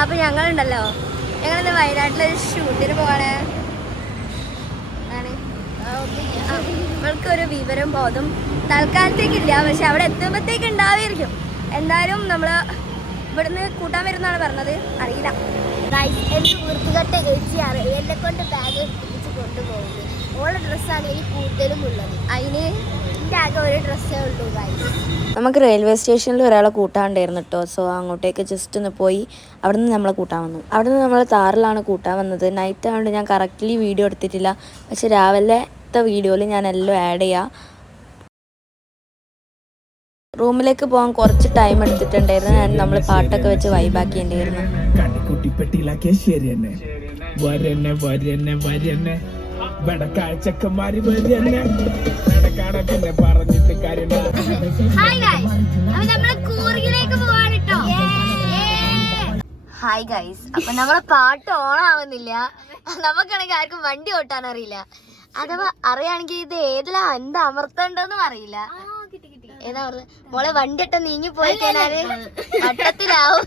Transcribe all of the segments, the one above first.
അപ്പൊ ഞങ്ങളുണ്ടല്ലോ, ഞങ്ങളിന്ന് വയനാട്ടിലൊരു ഷൂട്ടിന് പോവാണ്. നമ്മൾക്കൊരു വിവരം ബോധം തൽക്കാലത്തേക്കില്ല, പക്ഷെ അവിടെ എത്തുമ്പോഴത്തേക്ക് ഉണ്ടാവുമായിരിക്കും. എന്തായാലും നമ്മള് ഇവിടുന്ന് കൂട്ടാൻ വരുന്നാണ് പറഞ്ഞത്, അറിയില്ല. എന്റെ വൃത്തികെട്ട ഏച്ചിയാണ് എന്നെ കൊണ്ട് ബാഗ് പിടിച്ച് കൊണ്ടുപോകുന്നത്. ഓളെ ഡ്രസ്സാണ് എനിക്ക് കൂടുതലും ഉള്ളത്. അതിന് എൻ്റെ ആകെ ഒരു ഡ്രസ്സേ ഉള്ളൂ. നമുക്ക് റെയിൽവേ സ്റ്റേഷനിൽ ഒരാളെ കൂട്ടാണ്ടായിരുന്നു കേട്ടോ. സോ അങ്ങോട്ടേക്ക് ജസ്റ്റ് ഒന്ന് പോയി അവിടെ നിന്ന് നമ്മളെ കൂട്ടാൻ വന്നു. അവിടെ നിന്ന് നമ്മൾ താറിലാണ് കൂട്ടാൻ വന്നത്. നൈറ്റ് ആയതുകൊണ്ട് ഞാൻ കറക്റ്റ്ലി വീഡിയോ എടുത്തിട്ടില്ല, പക്ഷെ രാവിലത്തെ വീഡിയോയിൽ ഞാൻ എല്ലാം ആഡ് ചെയ്യാം. റൂമിലേക്ക് പോകാൻ കുറച്ച് ടൈം എടുത്തിട്ടുണ്ടായിരുന്നു. ഞാൻ നമ്മൾ പാട്ടൊക്കെ വെച്ച് വൈബാക്കിയിട്ടുണ്ടായിരുന്നു. ഹായ് ഗൈസ്, അപ്പൊ നമ്മളെ പാട്ട് ഓൺ ആവുന്നില്ല. നമുക്കാണെങ്കിൽ ആർക്കും വണ്ടി ഓട്ടാൻ അറിയില്ല. അഥവാ അറിയാണെങ്കിൽ ഇത് ഏതിലാ എന്താ അമർത്തണ്ടെന്നും അറിയില്ല. ഏതാ പറഞ്ഞത് മോളെ, വണ്ടി ഇട്ട നീങ്ങി പോയി കഴിഞ്ഞാല് വട്ടത്തിലാവും.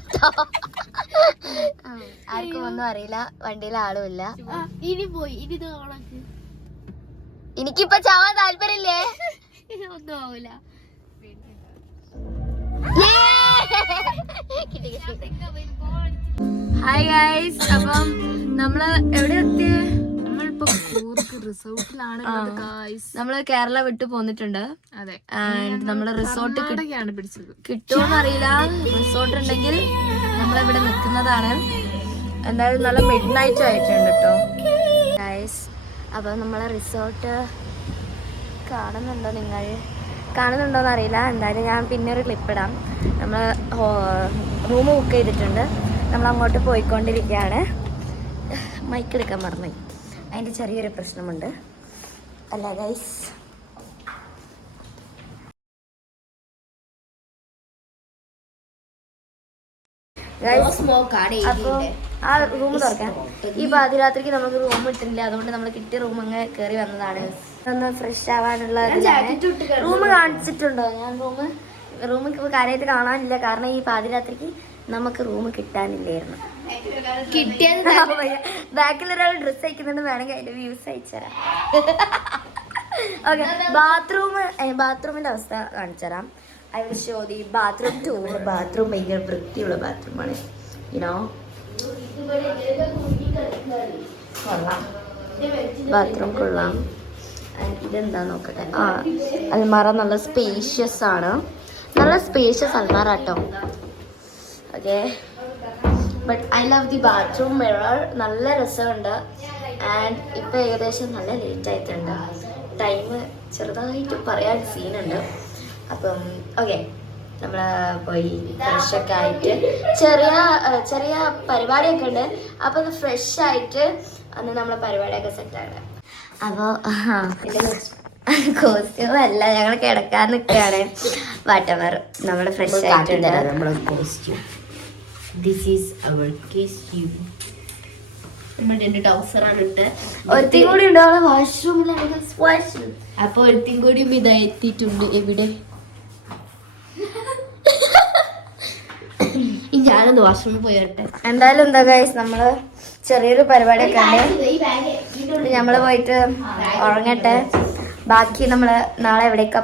ആർക്കും ഒന്നും അറിയില്ല, വണ്ടിയിൽ ആളുമില്ല. എനിക്കിപ്പൊ ചാവാൻ താല്പര്യമില്ലേ? ഒന്നും ആവൂല. ഹായ് ഗൈസ്, അപ്പം നമ്മള് എവിടെ എത്തിയ? നമ്മളിപ്പോ റിസോർട്ടിലാണ്. നമ്മള് കേരള വിട്ടു പോന്നിട്ടുണ്ട്. അതെ, നമ്മള് റിസോർട്ട് കിട്ടുമോന്ന് അറിയില്ല. റിസോർട്ട് ഉണ്ടെങ്കിൽ നമ്മളിവിടെ നിൽക്കുന്നതാണ്. എന്തായാലും നല്ല മിഡ് നൈറ്റ് ആയിട്ടുണ്ട് കേട്ടോ ഗൈസ്. അപ്പൊ നമ്മളെ റിസോർട്ട് കാണുന്നുണ്ടോന്ന് അറിയില്ല. എന്തായാലും ഞാൻ പിന്നെ ഒരു ക്ലിപ്പ് ഇടാം. നമ്മൾ റൂം ബുക്ക് ചെയ്തിട്ടുണ്ട്. നമ്മൾ അങ്ങോട്ട് പോയിക്കൊണ്ടിരിക്കുകയാണ്. മൈക്ക് എടുക്കാൻ മറന്നു, അതിൻ്റെ ചെറിയൊരു പ്രശ്നമുണ്ട് അല്ല ഗൈസ്. അപ്പോൾ ആ റൂം തുറക്കാം. ഈ പാതിരാത്രിക്ക് നമുക്ക് റൂം ഇട്ടില്ല, അതുകൊണ്ട് നമ്മൾ കിട്ടിയ റൂം അങ്ങ് കയറി വന്നതാണ്. ഒന്ന് ഫ്രഷ് ആവാനുള്ള റൂം കാണിച്ചിട്ടുണ്ടോ? ഞാൻ റൂം ഇപ്പോൾ കാര്യമായിട്ട് കാണാനില്ല, കാരണം ഈ പാതിരാത്രിക്ക് നമുക്ക് റൂം കിട്ടാനില്ലായിരുന്നു. ബാക്കിൽ ഒരാൾ ഡ്രസ്സ് അയക്കുന്നുണ്ട്, വേണമെങ്കിൽ അതിന്റെ വ്യൂസ് അയച്ചുതരാം. ഓക്കെ, ബാത്റൂമിന്റെ അവസ്ഥ കാണിച്ചുതരാം. I will show the bathroom tour. Bathroom ഭയങ്കര വൃത്തിയുള്ള ബാത്റൂമാണ്. യുനോ, കൊള്ളാം, ബാത്റൂം കൊള്ളാം. ഇതെന്താ നോക്കട്ടെ. അൽമാറ നല്ല സ്പേഷ്യസ് ആണ്, നല്ല സ്പേഷ്യസ് അൽമാറ കേട്ടോ. Okay, but I love the bathroom mirror. നല്ല രസമുണ്ട്. ആൻഡ് ഇപ്പം ഏകദേശം നല്ല ലേറ്റ് ആയിട്ടുണ്ട്. ടൈം ചെറുതായിട്ട് പറയാൻ സീനുണ്ട്. അപ്പം ഓക്കെ, നമ്മൾ പോയി ഫ്രഷൊക്കെ ആയിട്ട് ചെറിയ പരിപാടിയൊക്കെ ഉണ്ട്. അപ്പോൾ ഒന്ന് ഫ്രഷ് ആയിട്ട് അന്ന് നമ്മളെ പരിപാടിയൊക്കെ സെറ്റാണ്. അപ്പോൾ കോസ്റ്റ്യൂം അല്ല, ഞങ്ങൾ കിടക്കാൻ നിൽക്കുകയാണ്. വാട്ടവർ, നമ്മൾ ഫ്രഷ് ആയിട്ടുണ്ട്. This is our costume. നമ്മുടെ ടൗസറാണ് ഇട്ട്. ഒരുത്തി കൂടി ഉണ്ടാവും വാഷ്റൂമിലാണ്. അപ്പൊ ഒരുത്തിയും കൂടിയും ഇതാ എത്തിയിട്ടുണ്ട്. എവിടെ? ഞാനൊന്ന് വാഷ്റൂമിൽ പോയി വരട്ടെ. എന്തായാലും എന്താ ഗൈസ്, നമ്മള് ചെറിയൊരു പരിപാടിയൊക്കെ ഉണ്ട്. നമ്മള് പോയിട്ട് ഉറങ്ങട്ടെ. ബാക്കി നമ്മള് നാളെ എവിടേക്കാ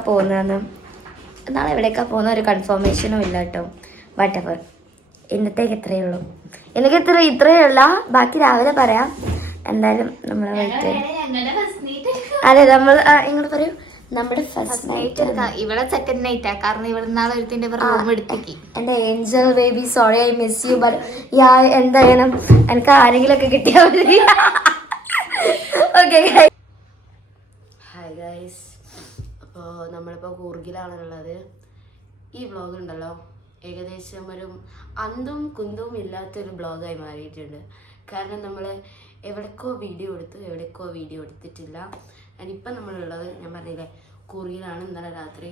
പോകുന്ന ഒരു കൺഫർമേഷനും ഇല്ല കേട്ടോ. വാട്ടെവർ, ഇന്നത്തേക്ക് ഇത്രയേ ഉള്ളൂ. എനിക്ക് ഇത്രയേ ഉള്ള, ബാക്കി രാവിലെ പറയാം. എന്തായാലും നമ്മൾ പോയിട്ട് അതെ, നമ്മൾ ഇങ്ങോട്ട് പറയൂ. നമ്മുടെ ഫസ്റ്റ് നൈറ്റ്, ഇവിടെ സെക്കൻഡ് നൈറ്റാ, കാരണം ഇവിടെ നാളെ ഒരുത്തിന്റെ റൂം എടുത്തേക്ക്. എൻ്റെ Angel baby, sorry I miss you, but എന്തായാലും എനിക്ക് ആരെങ്കിലും ഒക്കെ കിട്ടിയാൽ മതി. ഓക്കെ ഹായ് ഗൈസ്, അപ്പോൾ നമ്മളിപ്പോൾ കൂർഗിലാണുള്ളത്. ഈ വ്ളോഗ് ഉണ്ടല്ലോ, ഏകദേശം ഒരു അന്തും കുന്തും ഇല്ലാത്തൊരു ബ്ലോഗായി മാറിയിട്ടുണ്ട്. കാരണം നമ്മൾ എവിടേക്കോ വീഡിയോ എടുത്തിട്ടില്ല. ഇപ്പം നമ്മളുള്ളത്, ഞാൻ പറഞ്ഞില്ലേ, കൂർഗിലാണ്. ഇന്നലെ രാത്രി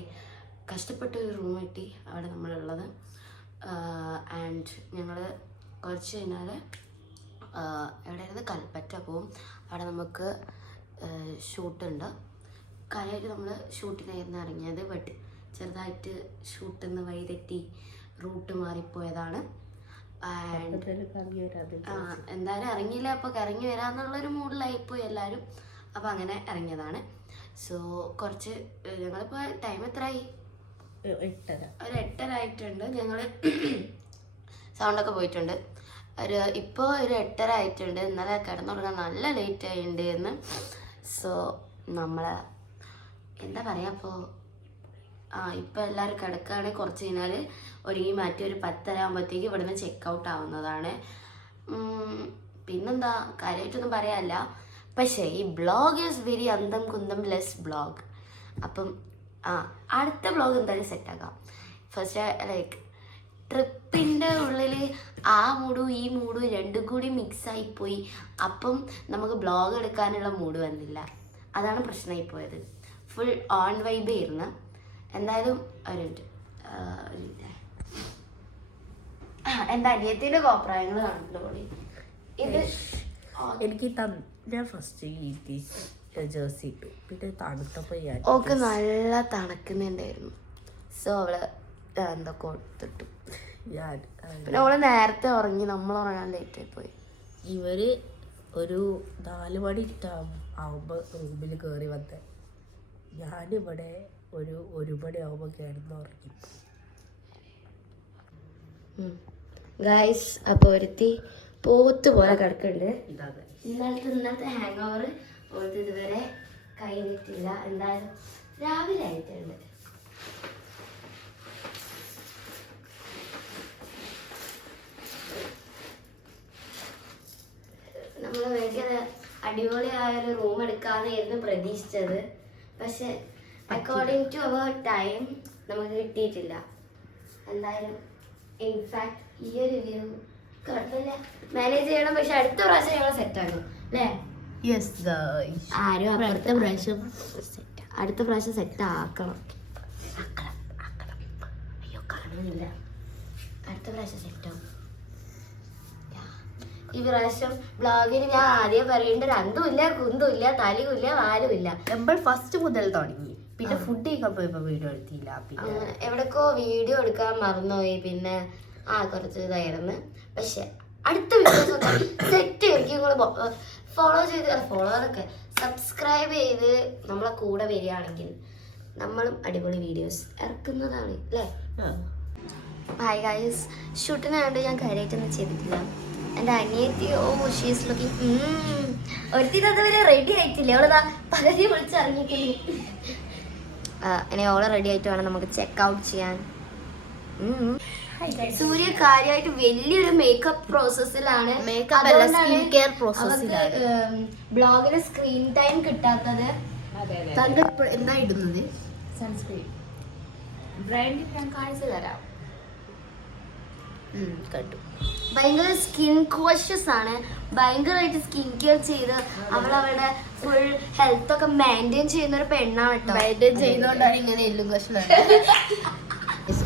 കഷ്ടപ്പെട്ട് ഒരു റൂം കിട്ടി, അവിടെ നമ്മളുള്ളത്. ആൻഡ് ഞങ്ങൾ കുറച്ച് കഴിഞ്ഞാൽ എവിടെയായിരുന്നു, കൽപ്പറ്റ പോവും. അവിടെ നമുക്ക് ഷൂട്ടുണ്ട്. കാര്യമായിട്ട് നമ്മൾ ഷൂട്ടിനായിരുന്നു ഇറങ്ങിയത്, ബട്ട് ചെറുതായിട്ട് ഷൂട്ടിൽ നിന്ന് വഴി തെറ്റി റൂട്ട് മാറിപ്പോയതാണ്. എന്തായാലും ഇറങ്ങിയില്ല, അപ്പോൾ കറങ്ങി വരാമെന്നുള്ളൊരു മൂഡിലായിപ്പോയി എല്ലാവരും. അപ്പോൾ അങ്ങനെ ഇറങ്ങിയതാണ്. സോ കുറച്ച് ഞങ്ങളിപ്പോൾ ടൈം എത്രയായി? ഒരു 8:30 ആയിട്ടുണ്ട്. ഞങ്ങൾ സൗണ്ടൊക്കെ പോയിട്ടുണ്ട്. ഇപ്പോൾ ഒരു 8:30 ആയിട്ടുണ്ട്. ഇന്നലെ കിടന്നുറങ്ങാൻ നല്ല ലേറ്റ് ആയിട്ടുണ്ട് എന്ന്. സോ നമ്മൾ എന്താ പറയുക, അപ്പോൾ ഇപ്പോൾ എല്ലാവരും കിടക്കുകയാണെങ്കിൽ കുറച്ച് കഴിഞ്ഞാൽ ഒരുങ്ങി മാറ്റി ഒരു 10:30 ആകുമ്പോഴത്തേക്ക് ഇവിടുന്ന് ചെക്കൗട്ട് ആവുന്നതാണ്. പിന്നെന്താ കാര്യമായിട്ടൊന്നും പറയാനില്ല. പക്ഷേ ഈ ബ്ലോഗ് ഈസ് വെരി അന്തം കുന്തം ലെസ് ബ്ലോഗ്. അപ്പം അടുത്ത ബ്ലോഗ് എന്തായാലും സെറ്റാക്കാം. ഫസ്റ്റ് ലൈക്ക് ട്രിപ്പിൻ്റെ ഉള്ളിൽ ആ മൂഡും ഈ മൂഡും രണ്ടും കൂടി മിക്സായിപ്പോയി. അപ്പം നമുക്ക് ബ്ലോഗ് എടുക്കാനുള്ള മൂഡ് വന്നില്ല. അതാണ് പ്രശ്നമായിപ്പോയത്. ഫുൾ ഓൺ വൈബ് ആയിരുന്നു. എന്തായാലും എൻ്റെ അനിയത്തിൻ്റെ അഭിപ്രായങ്ങൾ കാണുന്നുണ്ട്. ഇത് എനിക്ക് ഞാൻ ഫസ്റ്റ് ജേഴ്സി ഇട്ടു, പിന്നെ തണുത്തപ്പോൾ ഓക്ക് നല്ല തണുക്കുന്നുണ്ടായിരുന്നു. സോ അവള് എന്താ കൊടുത്തിട്ടു. പിന്നെ അവള് നേരത്തെ ഉറങ്ങി, നമ്മൾ ഉറങ്ങാൻ ലേറ്റ് ആയി പോയി. ഇവര് ഒരു 4 മണി ആവുമ്പോൾ റൂമിൽ കയറി വന്ന് ഞാനിവിടെ ഒരു 1 മണി ആവുമ്പോൾ കിടന്ന് ഉറങ്ങി. ഗൈസ് അപ്പോൾ ഒരുത്തി പോത്ത് പോലെ കിടക്കുന്നുണ്ട്. ഇന്നലത്തെ ഹാങ് ഓവർ ഓർത്ത് ഇതുവരെ കഴിഞ്ഞിട്ടില്ല. എന്തായാലും രാവിലെ ആയിട്ടുണ്ട്. നമ്മൾ ഭയങ്കര അടിപൊളിയായൊരു റൂം എടുക്കാമെന്നായിരുന്നു പ്രതീക്ഷിച്ചത്. പക്ഷെ അക്കോർഡിംഗ് ടു അവർ ടൈം നമുക്ക് കിട്ടിയിട്ടില്ല. എന്തായാലും ഇൻഫാക്ട് ഈ ഒരു വ്യൂ കുഴപ്പമില്ല, മാനേജ് ചെയ്യണം. പക്ഷെ അടുത്ത പ്രാവശ്യം ഞങ്ങൾ സെറ്റാകും അല്ലേ? ആരും അടുത്ത പ്രാവശ്യം സെറ്റ് ആക്കണം. അയ്യോ കാണുന്നില്ല. അടുത്ത പ്രാവശ്യം സെറ്റാവും. ഈ പ്രാവശ്യം ബ്ലോഗിന് ഞാൻ ആദ്യം പറയേണ്ട രണ്ടുമില്ല, കുന്തുമില്ല, തലയുമില്ല, വാലുമില്ല. നമ്മൾ ഫസ്റ്റ് മുതൽ തുടങ്ങി. പിന്നെ ഫുഡ് കഴിക്കാൻ പോയപ്പോൾ വീഡിയോ എടുത്തില്ല. പിന്നെ എവിടേക്കോ വീഡിയോ എടുക്കാൻ മറന്നുപോയി. പിന്നെ കുറച്ച് ഇതായിരുന്നു. പക്ഷെ അടുത്ത വീഡിയോസ് ഒക്കെ സെറ്റ് ആയിരിക്കും. നിങ്ങൾ ഫോളോവറൊക്കെ സബ്സ്ക്രൈബ് ചെയ്ത് നമ്മളെ കൂടെ വരികയാണെങ്കിൽ നമ്മളും അടിപൊളി വീഡിയോസ് ഇറക്കുന്നതാണ് അല്ലേ? ഹായ് ഗൈസ്, ഷൂട്ടിനായതുകൊണ്ട് ഞാൻ കാര്യമായിട്ടൊന്നും ചെയ്തിട്ടില്ല. എൻ്റെ അനിയത്തി ഷീസ് ലുക്കിംഗ് ഒരുത്തിന് അതുവരെ റെഡി ആയിട്ടില്ല. അവളതാ പകുതി വിളിച്ചിറങ്ങിക്കുന്നു. ഇനി ഓളെ റെഡി ആയിട്ട് വേണം നമുക്ക് ചെക്ക് ഔട്ട് ചെയ്യാൻ. സൂര്യ കാര്യമായിട്ട് വലിയൊരു മേക്കപ്പ് പ്രോസസ്സിലാണ്. ബ്ലോഗിന് സ്ക്രീൻ ടൈം കിട്ടാത്തത്. എന്താ ഇടുന്നത്? സൺസ്ക്രീൻ ബ്രാൻഡ് ഞാൻ കാണിച്ചു തരാം. കേട്ടു. ഭയങ്കര സ്കിൻ കോഷ്യസ് ആണ്. ഭയങ്കരമായിട്ട് സ്കിൻ കെയർ ചെയ്ത് അവളുടെ ഫുൾ ഹെൽത്ത് ഒക്കെ മെയിൻറ്റെയിൻ ചെയ്യുന്ന ഒരു പെണ്ണാണ് കേട്ടോ. മെയിൻറ്റെയിൻ ചെയ്യുന്നോണ്ടാണ് ഇങ്ങനെ എല്ലും കഷ്ണം.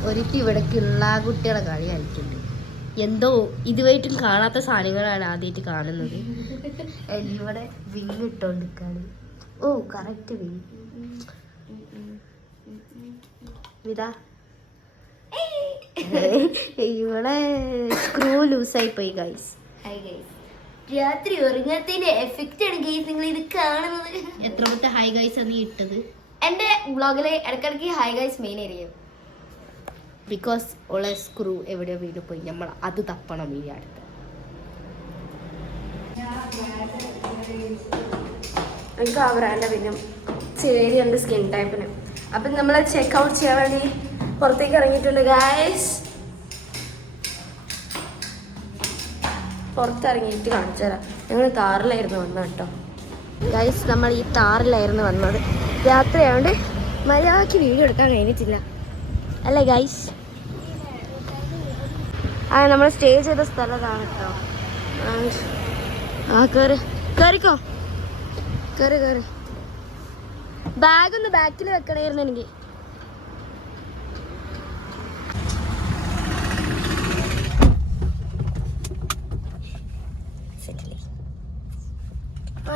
ഒരിക്കലും ഇവിടേക്കുള്ള കുട്ടികളെ കളി കളിക്കുന്നുണ്ട്. എന്തോ ഇതുവരെയായിട്ടും കാണാത്ത സാധനങ്ങളാണ് ആദ്യമായിട്ട് കാണുന്നത്. ഇവിടെ വിങ് ഇട്ടോണ്ടിരിക്കാണ്. Correct wing. ഇതാ ഇവിടെ സ്ക്രൂ ലൂസായി പോയി ഗൈസ്. ഹായ് ഗൈസ്, രാത്രി ഉറങ്ങാത്തതിന്റെ എഫക്റ്റ് ആണ് ഗൈസ് നിങ്ങൾ ഇത് കാണുന്നത്. എത്രാമത്തെ ഹൈ ഗൈസ് ആണ് ഇട്ടത്? എൻ്റെ ബ്ലോഗിൽ ഇടയ്ക്കിടയ്ക്ക് ഹൈ ഗൈസ് മെയിൻ ആയിരിക്കും. ബിക്കോസ് ഉള്ള സ്ക്രൂ എവിടെയോ വീണ് പോയി, നമ്മൾ അത് തപ്പണം ഈ അടുത്ത്. എനിക്ക് ആ ബ്രാൻഡ് പിന്നെ ചേരിയുണ്ട് സ്കിൻ ടൈപ്പിന്. അപ്പം നമ്മൾ ചെക്ക് ഔട്ട് ചെയ്യാൻ വേണ്ടി പുറത്തേക്ക് ഇറങ്ങിയിട്ടുണ്ട് ഗൈസ്. പുറത്തിറങ്ങിയിട്ട് കാണിച്ചു തരാം. ഞങ്ങൾ താറിലായിരുന്നു വന്നത് കേട്ടോ ഗൈസ്. നമ്മൾ ഈ താറിലായിരുന്നു വന്നത്. രാത്രി ആയതുകൊണ്ട് മര്യാദയ്ക്ക് വീഡിയോ എടുക്കാൻ കഴിഞ്ഞിട്ടില്ല അല്ലേ ഗൈസ്? നമ്മൾ സ്റ്റേ ചെയ്ത സ്ഥലത്താണ് കേട്ടോ. കയറിക്കോ, കയറി. ബാഗൊന്ന് ബാക്കിൽ വെക്കണമായിരുന്നു എനിക്ക്.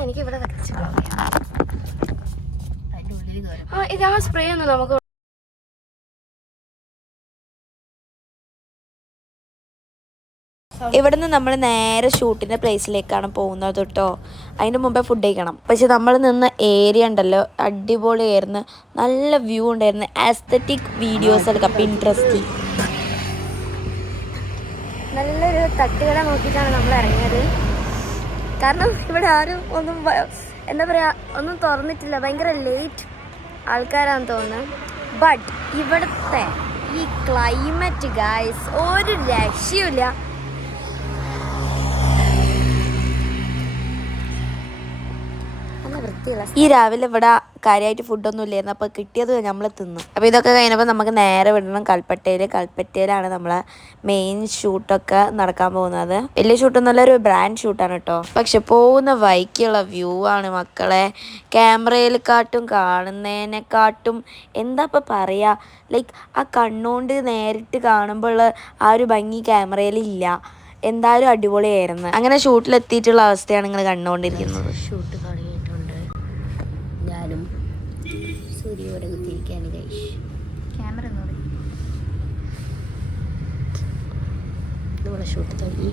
എനിക്ക് ഇവിടെ വെച്ചു. ഇത് ആ സ്പ്രേ ഒന്നും നമുക്ക് ഇവിടുന്ന് നമ്മൾ നേരെ ഷൂട്ടിൻ്റെ പ്ലേസിലേക്കാണ് പോകുന്നത് കേട്ടോ. അതിന് മുമ്പേ ഫുഡ് കഴിക്കണം. പക്ഷെ നമ്മൾ നിന്ന ഏരിയ ഉണ്ടല്ലോ അടിപൊളിയായിരുന്നു, നല്ല വ്യൂ ഉണ്ടായിരുന്നു. ആസ്തറ്റിക് വീഡിയോസ് എടുക്കാം പിൻട്രസ്റ്റിൽ. നല്ലൊരു തട്ടുകട നോക്കിയിട്ടാണ് നമ്മൾ ഇറങ്ങിയത്. കാരണം ഇവിടെ ആരും ഒന്നും എന്താ പറയുക ഒന്നും തുറന്നിട്ടില്ല, ഭയങ്കര ലേറ്റ് ആൾക്കാരാണെന്ന് തോന്നുന്നു. ബട്ട് ഇവിടുത്തെ ഈ ക്ലൈമറ്റ് ഗായ്സ് ഒരു രക്ഷയുമില്ല. ഈ രാവിലെ ഇവിടെ കാര്യമായിട്ട് ഫുഡൊന്നും ഇല്ലായിരുന്നു, അപ്പോൾ കിട്ടിയത് നമ്മൾ തിന്നു. അപ്പോൾ ഇതൊക്കെ കഴിഞ്ഞപ്പോൾ നമുക്ക് നേരെ വിടണം കൽപ്പറ്റയിൽ. കൽപ്പറ്റയിലാണ് നമ്മളെ മെയിൻ ഷൂട്ടൊക്കെ നടക്കാൻ പോകുന്നത്. വലിയ ഷൂട്ടൊന്നുമല്ല, ഒരു ബ്രാൻഡ് ഷൂട്ടാണ് കേട്ടോ. പക്ഷെ പോകുന്ന വഴിക്കുള്ള വ്യൂ ആണ് മക്കളെ, ക്യാമറയിൽ കാട്ടും കാണുന്നതിനെക്കാട്ടും എന്താ ഇപ്പം പറയുക, ലൈക്ക് ആ കണ്ണുകൊണ്ട് നേരിട്ട് കാണുമ്പോൾ ആ ഒരു ഭംഗി ക്യാമറയിൽ ഇല്ല. എന്തായാലും അടിപൊളിയായിരുന്നു. അങ്ങനെ ഷൂട്ടിലെത്തിയിട്ടുള്ള അവസ്ഥയാണ് നിങ്ങൾ കണ്ടുകൊണ്ടിരിക്കുന്നത്. ഷൂട്ട് തുടങ്ങിയിട്ടുണ്ട്. ഞാനും സൂര്യയോടെ കുത്തിയിരിക്കുകയാണ് ഗൈസ്. ക്യാമറ നമ്മളെ ഷൂട്ട് തുടങ്ങി.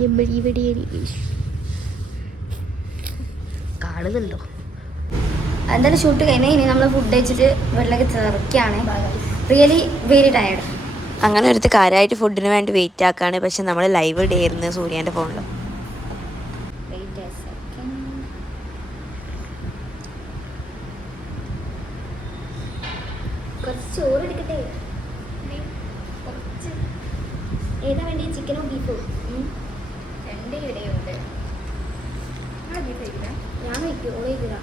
നമ്മൾ ഇവിടെയാണ് ഗൈസ്. കാണുന്നുണ്ടോ? എന്തായാലും ഷൂട്ട് കഴിഞ്ഞാൽ ഇനി നമ്മൾ ഫുഡ് കഴിച്ചിട്ട് വീട്ടിലേക്ക് തിറക്കുകയാണ്. Really very tired. അങ്ങനെ ഒരുത്ത് കാര്യമായിട്ട് ഫുഡിന് വേണ്ടി വെയിറ്റ് ആക്കാണ്. പക്ഷെ നമ്മൾ ലൈവ് ഡേ ആയിരുന്നു സൂര്യാൻ്റെ ഫോണിൽ. കുറച്ച് ചോറ് എടുക്കട്ടെ. കുറച്ച് ഏതാ വേണ്ടി? ചിക്കനോ ബീഫോ? രണ്ടേ ഇവിടെയുണ്ട്. ഞാൻ വയ്ക്കും, ഓളെ ഇതിലാ.